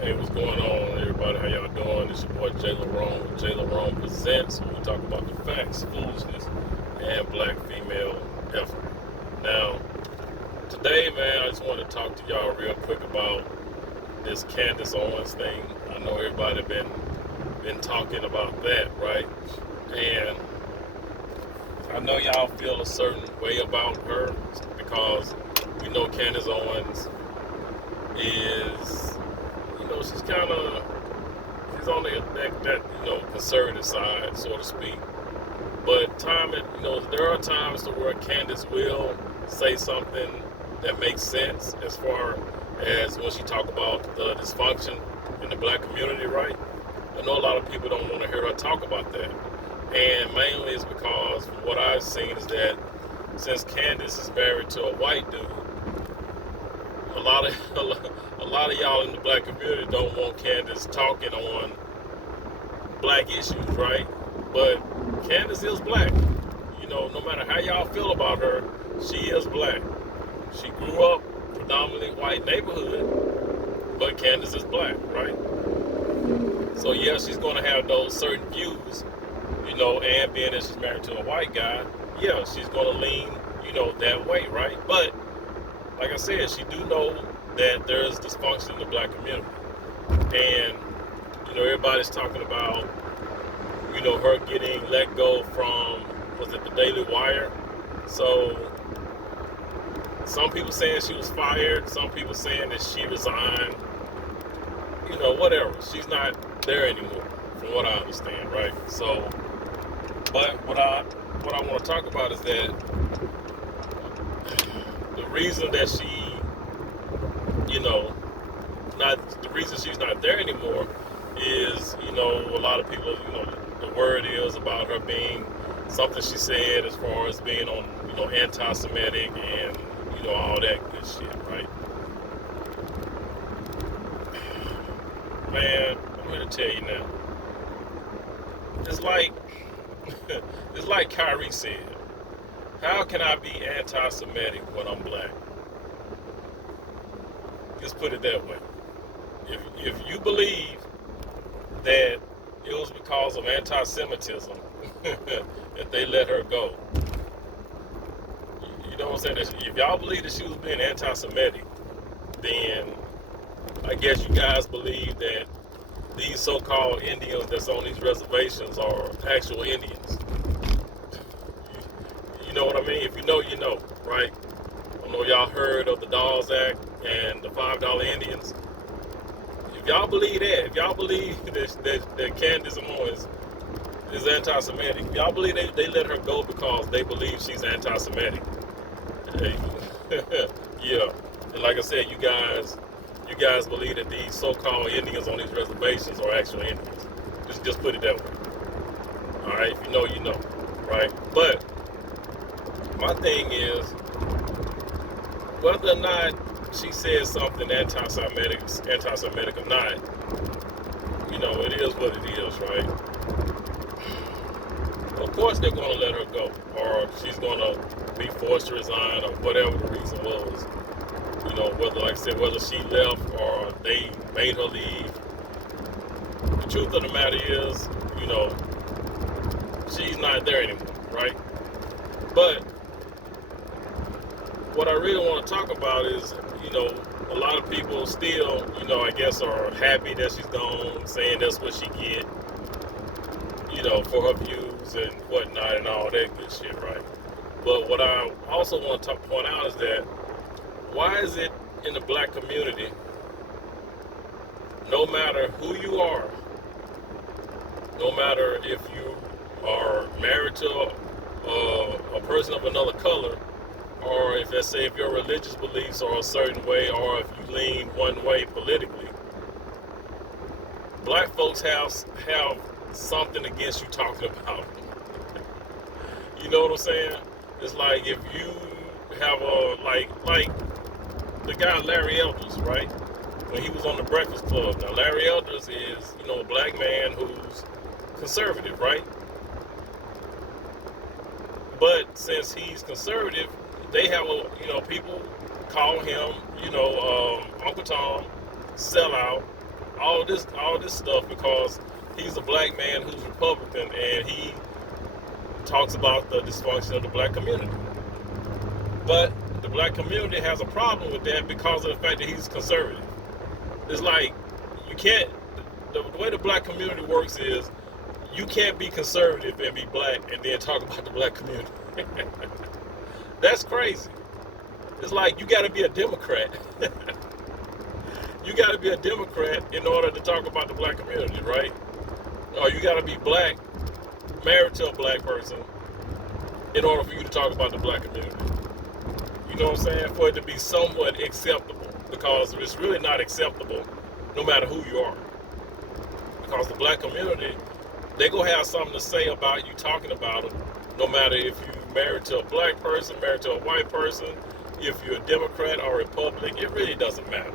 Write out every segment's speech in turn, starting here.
Hey, what's going on, everybody? How y'all doing? It's your boy JLerone with JLerone Presents, where we talk about the facts, foolishness, and black female effort. Now, today, man, I just want to talk to y'all real quick about this Candace Owens thing. I know everybody been talking about that, right? And I know y'all feel a certain way about her because we know Candace Owens is, she's on that conservative side, so to speak. But there are times to where Candace will say something that makes sense as far as when she talk about the dysfunction in the black community, right? I know a lot of people don't want to hear her talk about that. And mainly it's because what I've seen is that since Candace is married to a white dude, a lot of a lot of y'all in the black community don't want Candace talking on black issues, right? But Candace is black. No matter how y'all feel about her, she is black. She grew up predominantly white neighborhood, but Candace is black, right? So yeah, she's gonna have those certain views, and being that she's married to a white guy, yeah, she's gonna lean, that way, right? But like I said, she do know that there's dysfunction in the black community. And, everybody's talking about, her getting let go from, was it the Daily Wire? So, some people saying she was fired, some people saying that she resigned, whatever. She's not there anymore, from what I understand, right? So, but what I want to talk about is that the reason that she, not the reason she's not there anymore is, a lot of people, the word is about her being something she said as far as being on, anti-Semitic and, all that good shit, right? Man, I'm here to tell you now. It's like, it's like Kyrie said. How can I be anti-Semitic when I'm black? Just put it that way. If you believe that it was because of anti-Semitism that they let her go, you know what I'm saying? If y'all believe that she was being anti-Semitic, then I guess you guys believe that these so-called Indians that's on these reservations are actual Indians. You know what I mean? If you know, you know, right? I don't know if y'all heard of the Dawes Act and the $5 Indians. If y'all believe that, if y'all believe that Candace Owens is anti-Semitic, if y'all believe they let her go because they believe she's anti-Semitic, yeah. And like I said, you guys believe that these so-called Indians on these reservations are actual Indians. Just put it that way. All right, if you know, you know, right? But my thing is, whether or not she says something anti-Semitic or not, it is what it is, right? Of course they're going to let her go, or she's going to be forced to resign, or whatever the reason was. Whether, like I said, whether she left or they made her leave. The truth of the matter is, she's not there anymore, right? But what I really want to talk about is, a lot of people still, I guess are happy that she's gone, saying that's what she get, for her views and whatnot and all that good shit, right? But what I also want to point out is that why is it in the black community, no matter who you are, no matter if you are married to a person of another color, or if let's say if your religious beliefs are a certain way, or if you lean one way politically, black folks have something against you talking about them. You know what I'm saying? It's like if you have like the guy Larry Elders, right? When he was on the Breakfast Club. Now Larry Elders is, a black man who's conservative, right? But since he's conservative, they have people call him, Uncle Tom, sellout, all this stuff because he's a black man who's Republican, and he talks about the dysfunction of the black community. But the black community has a problem with that because of the fact that he's conservative. It's like you can't. The way the black community works is you can't be conservative and be black and then talk about the black community. That's crazy. It's like you got to be a Democrat. You got to be a Democrat in order to talk about the black community, right? Or you got to be black, married to a black person, in order for you to talk about the black community. You know what I'm saying? For it to be somewhat acceptable, because it's really not acceptable no matter who you are. Because the black community, they gonna have something to say about you talking about them, no matter if you're married to a black person, married to a white person, if you're a Democrat or Republican, it really doesn't matter.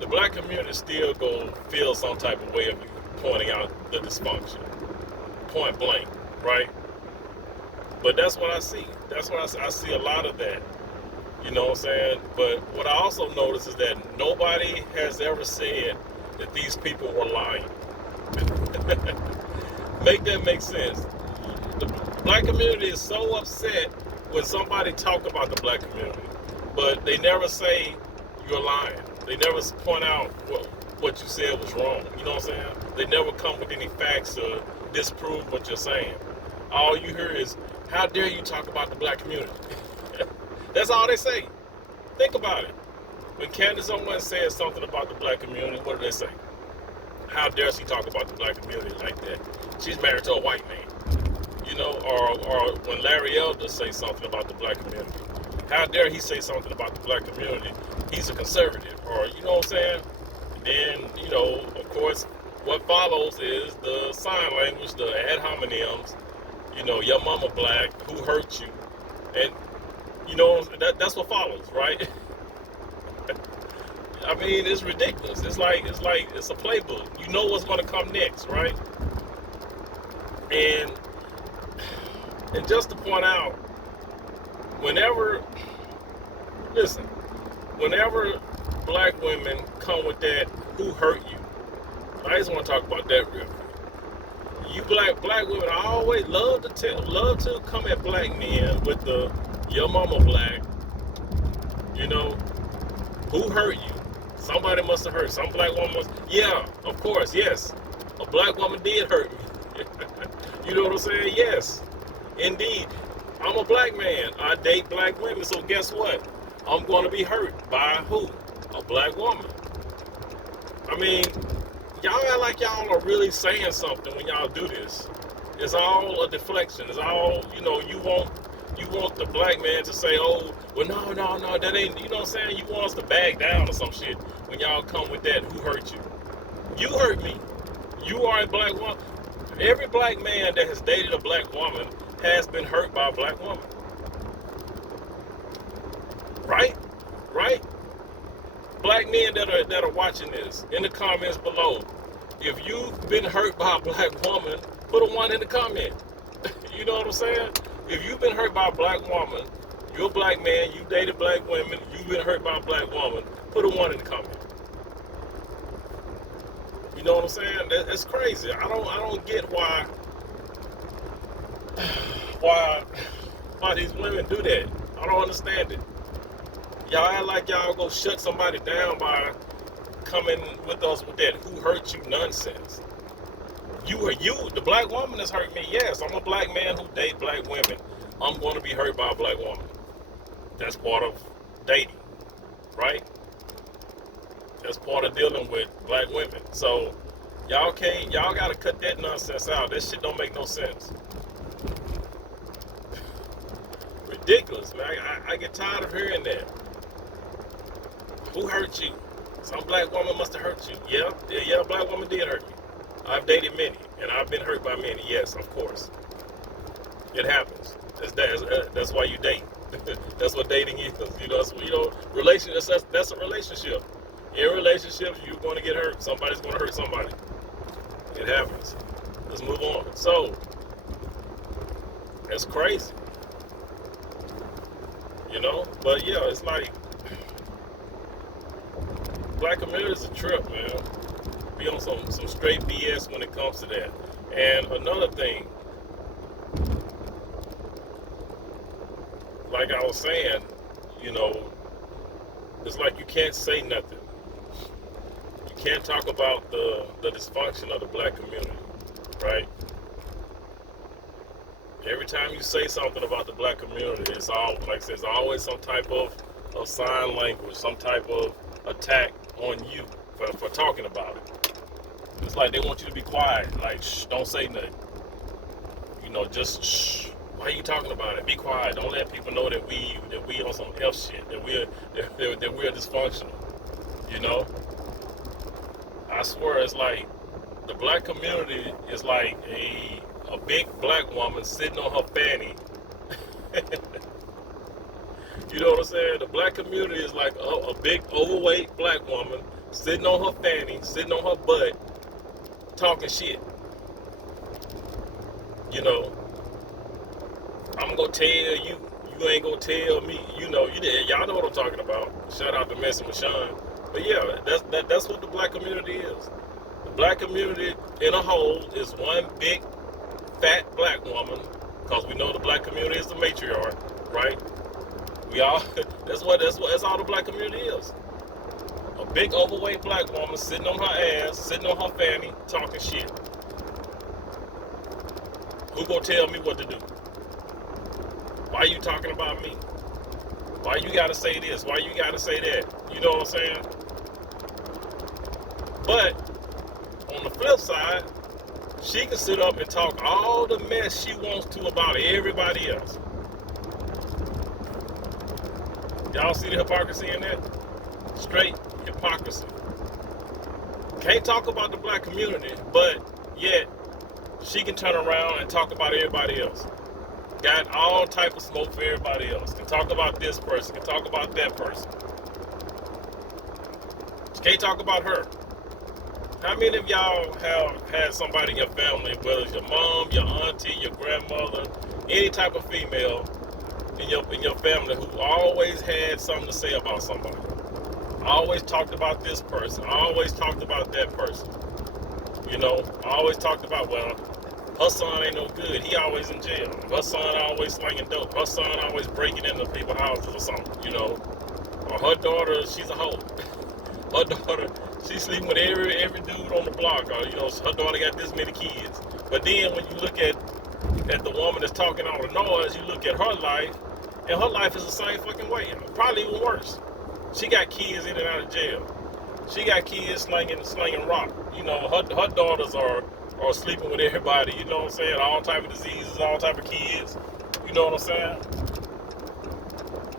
The black community still gonna feel some type of way of you pointing out the dysfunction, point blank, right? But that's what I see. That's what I see a lot of that. You know what I'm saying? But what I also notice is that nobody has ever said that these people were lying. Make that make sense. The black community is so upset when somebody talk about the black community, but they never say you're lying. They never point out what you said was wrong. You know what I'm saying? They never come with any facts to disprove what you're saying. All you hear is, how dare you talk about the black community? That's all they say. Think about it. When Candace Owens says something about the black community, what do they say? How dare she talk about the black community like that? She's married to a white man. You know, or when Larry Elder says something about the black community. How dare he say something about the black community? He's a conservative. Or, you know what I'm saying? Then, you know, of course, what follows is the sign language, the ad hominems. You know, your mama black, who hurt you? And, you know, that's what follows, right? I mean, it's ridiculous. It's like it's a playbook. You know what's going to come next, right? And just to point out, whenever black women come with that, who hurt you? I just want to talk about that real quick. You black women always love to come at black men with the your mama black. You know, who hurt you? Somebody must have hurt. Some black woman must. Yeah, of course, yes. A black woman did hurt me. You know what I'm saying? Yes, indeed. I'm a black man. I date black women, so guess what? I'm going to be hurt by who? A black woman. I mean, y'all act like y'all are really saying something when y'all do this. It's all a deflection. It's all, you know, you want the black man to say, oh, well, no, that ain't, you know what I'm saying? You want us to back down or some shit when y'all come with that, who hurt you? You hurt me. You are a black woman. Every black man that has dated a black woman has been hurt by a black woman. Right? Right? Black men that are watching this, in the comments below, if you've been hurt by a black woman, put a 1 in the comment. You know what I'm saying? If you've been hurt by a black woman, you're a black man, you dated black women, you've been hurt by a black woman, put a 1 in the comment. You know what I'm saying? That's crazy. I don't get why these women do that. I don't understand it. Y'all act like y'all go shut somebody down by coming with us with that who hurt you nonsense. The black woman has hurt me. Yes, I'm a black man who date black women. I'm going to be hurt by a black woman. That's part of dating, right? That's part of dealing with black women. So y'all got to cut that nonsense out. That shit don't make no sense. Ridiculous, man. I get tired of hearing that. Who hurt you? Some black woman must have hurt you. Yeah, a black woman did hurt me. I've dated many, and I've been hurt by many. Yes, of course. It happens. That's why you date. That's what dating is. You know, relationships. That's a relationship. In relationships, you're going to get hurt. Somebody's going to hurt somebody. It happens. Let's move on. So, it's crazy. You know? But yeah, it's like, black community is a trip, man. be on some straight BS when it comes to that. And another thing, like I was saying, you know, it's like you can't say nothing. You can't talk about the dysfunction of the black community, right? Every time you say something about the black community, it's all, like I said, it's always some type of sign language, some type of attack on you for talking about it. It's like they want you to be quiet, like, shh, don't say nothing. You know, just shh. Why are you talking about it? Be quiet. Don't let people know that we on some F shit, that we're dysfunctional. You know? I swear, it's like the black community is like a big black woman sitting on her fanny. You know what I'm saying? The black community is like a big overweight black woman sitting on her fanny, sitting on her butt, talking shit. You know, I'm gonna tell you, you ain't gonna tell me. You know, y'all know what I'm talking about. Shout out to Messing with Sean. But yeah, that's what the black community is. The black community in a whole is one big fat black woman, because we know the black community is the matriarch, right? We all that's all the black community is. A big overweight black woman sitting on her ass, sitting on her fanny, talking shit. Who gonna tell me what to do? Why you talking about me? Why you gotta say this? Why you gotta say that? You know what I'm saying? But on the flip side, she can sit up and talk all the mess she wants to about everybody else. Y'all see the hypocrisy in that? Straight hypocrisy. Can't talk about the black community, but yet she can turn around and talk about everybody else. Got all type of smoke for everybody else. Can talk about this person, can talk about that person. She can't talk about her. How many of y'all have had somebody in your family, whether it's your mom, your auntie, your grandmother, any type of female in your family who always had something to say about somebody? Always talked about this person. Always talked about that person. You know, always talked about, well, her son ain't no good. He always in jail. Her son always slinging dope. Her son always breaking into people's houses or something, you know. Or her daughter, she's a hoe. Her daughter, she's sleeping with every dude on the block. Or, you know, her daughter got this many kids. But then when you look at the woman that's talking all the noise, you look at her life, and her life is the same fucking way. Probably even worse. She got kids in and out of jail. She got kids slinging rock. You know, her daughters are sleeping with everybody. You know what I'm saying? All type of diseases, all type of kids. You know what I'm saying?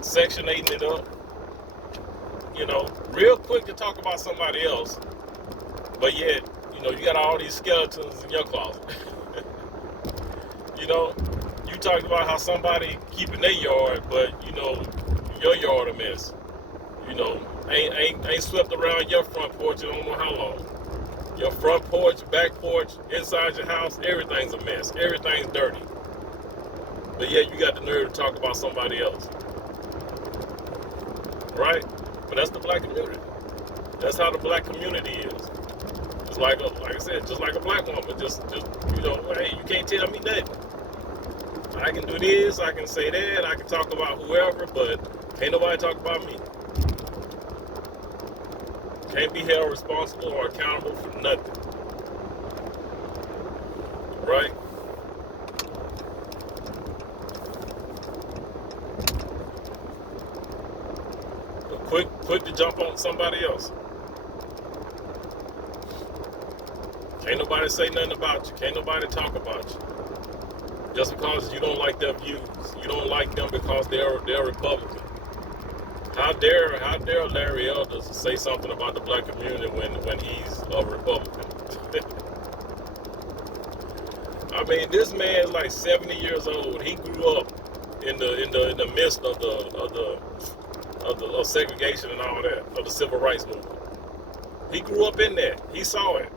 Sectionating it up. You know, real quick to talk about somebody else, but yet, you know, you got all these skeletons in your closet. You know, you talked about how somebody keeping their yard, but you know, your yard a mess. You know, ain't swept around your front porch in I don't know how long. Your front porch, back porch, inside your house, everything's a mess. Everything's dirty. But yeah, you got the nerve to talk about somebody else. Right? But that's the black community. That's how the black community is. It's like I said, just like a black woman. Just you know, hey, you can't tell me nothing. I can do this, I can say that, I can talk about whoever, but can't nobody talk about me. Can't be held responsible or accountable for nothing. Right? But quick to jump on somebody else. Can't nobody say nothing about you. Can't nobody talk about you. Just because you don't like their views. You don't like them because they're Republican. How dare Larry Elders say something about the black community when he's a Republican? I mean, this man's like 70 years old. He grew up in the midst of segregation and all that, of the civil rights movement. He grew up in that. He saw it.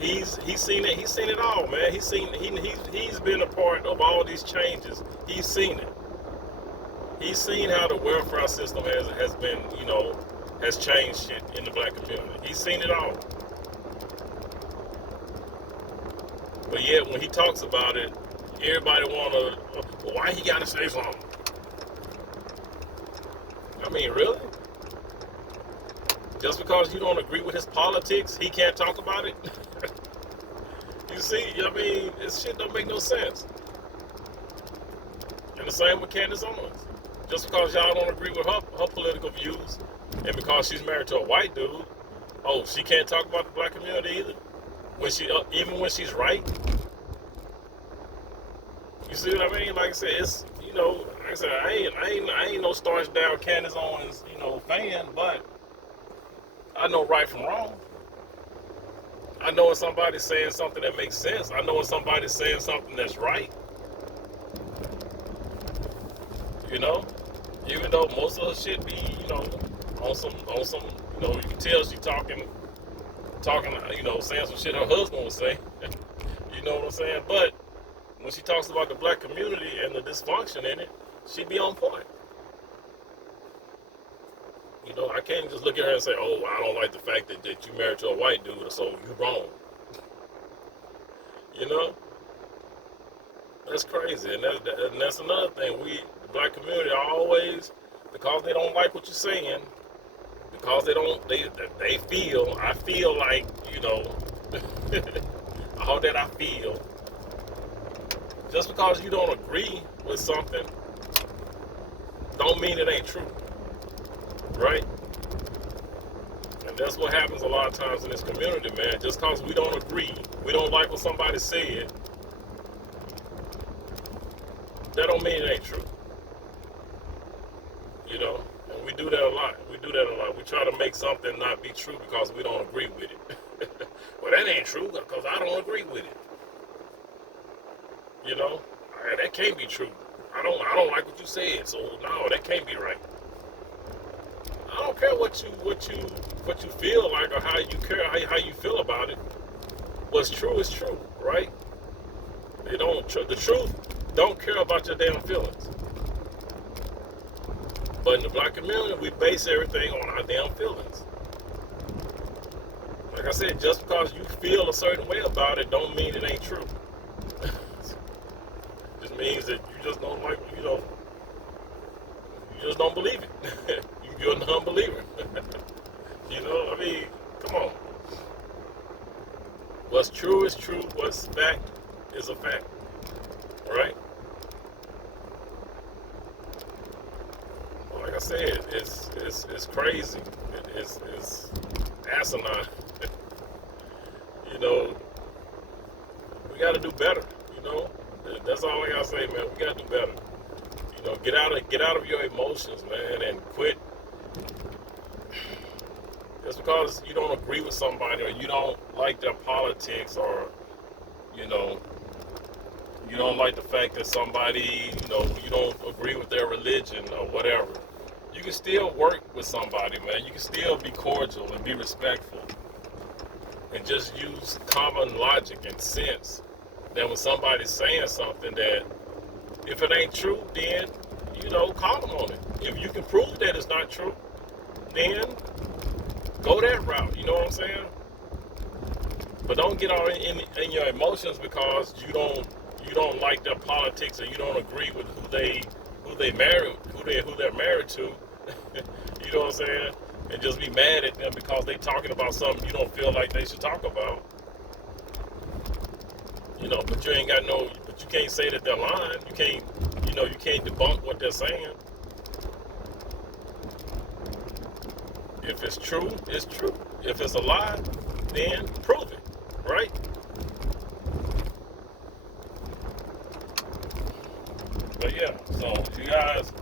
He's seen it. He's seen it all, man. He's been a part of all these changes. He's seen it. He's seen how the welfare system has been, you know, has changed shit in the black community. He's seen it all. But yet, when he talks about it, everybody wanna, well, why he gotta say something? I mean, really? Just because you don't agree with his politics, he can't talk about it? You see, I mean, this shit don't make no sense. And the same with Candace Owens. Just because y'all don't agree with her political views, and because she's married to a white dude, oh, she can't talk about the black community either? When she, even when she's right? You see what I mean? Like I said, it's, like I said, I ain't no starch down Candace Owens, fan, but I know right from wrong. I know when somebody's saying something that makes sense. I know when somebody's saying something that's right. Even though most of her shit be, on some, you can tell she talking, saying some shit her husband would say. You know what I'm saying? But when she talks about the black community and the dysfunction in it, she be on point. I can't just look at her and say, oh, I don't like the fact that you married to a white dude, so you wrong. That's crazy. And that's another thing. The black community, always, because they don't like what you're saying, because they feel, I feel like, all that I feel. Just because you don't agree with something, don't mean it ain't true. Right? And that's what happens a lot of times in this community, man. Just because we don't agree, we don't like what somebody said, that don't mean it ain't true. And we do that a lot. We try to make something not be true because we don't agree with it. Well, that ain't true because I don't agree with it. That can't be true. I don't like what you said, so no, that can't be right. I don't care what you feel like or how you feel about it. What's true is true, right? The truth don't care about your damn feelings. But in the black community, we base everything on our damn feelings. Like I said, just because you feel a certain way about it, don't mean it ain't true. Just means that you just don't like, you just don't believe it. You're a non-believer. I mean, come on. What's true is true. What's fact is a fact. Right? Like I said, it's crazy. It's asinine. We got to do better. That's all I gotta say, man. We gotta do better. Get out of your emotions, man, and quit. Just because you don't agree with somebody or you don't like their politics or you don't like the fact that somebody, you don't agree with their religion or whatever, you can still work with somebody, man. You can still be cordial and be respectful and just use common logic and sense. That when somebody's saying something that, if it ain't true, then, call them on it. If you can prove that it's not true, then go that route. You know what I'm saying? But don't get all in your emotions because you don't like their politics or you don't agree with who they're married to. You know what I'm saying? And just be mad at them because they talking about something you don't feel like they should talk about. But you can't say that they're lying. You can't debunk what they're saying. If it's true, it's true. If it's a lie, then prove it, right? But yeah, so you guys,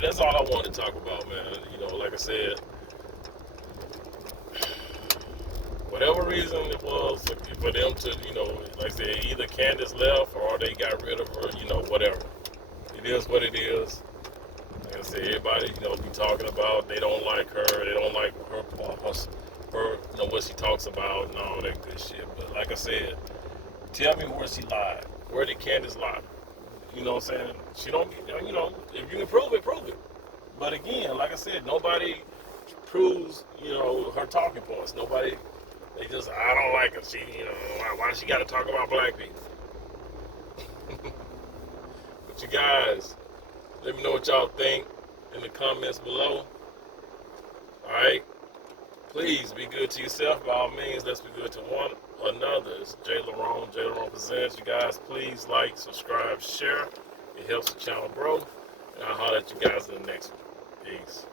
that's all I wanted to talk about, man. Like I said, whatever reason it was for them to, like I said, either Candace left or they got rid of her, whatever. It is what it is. Like I said, everybody, be talking about they don't like her, they don't like her what she talks about and all that good shit. But like I said, tell me where she lied. Where did Candace lie? You know what I'm saying? She don't, if you can prove it, prove it. But again, like I said, nobody proves, her talking points. Nobody They just, I don't like her. She, why she got to talk about black people? But you guys, let me know what y'all think in the comments below. All right. Please be good to yourself. By all means, let's be good to one another. It's JLerone. JLerone presents. You guys, please like, subscribe, share. It helps the channel grow. And I'll holler at you guys in the next one. Peace.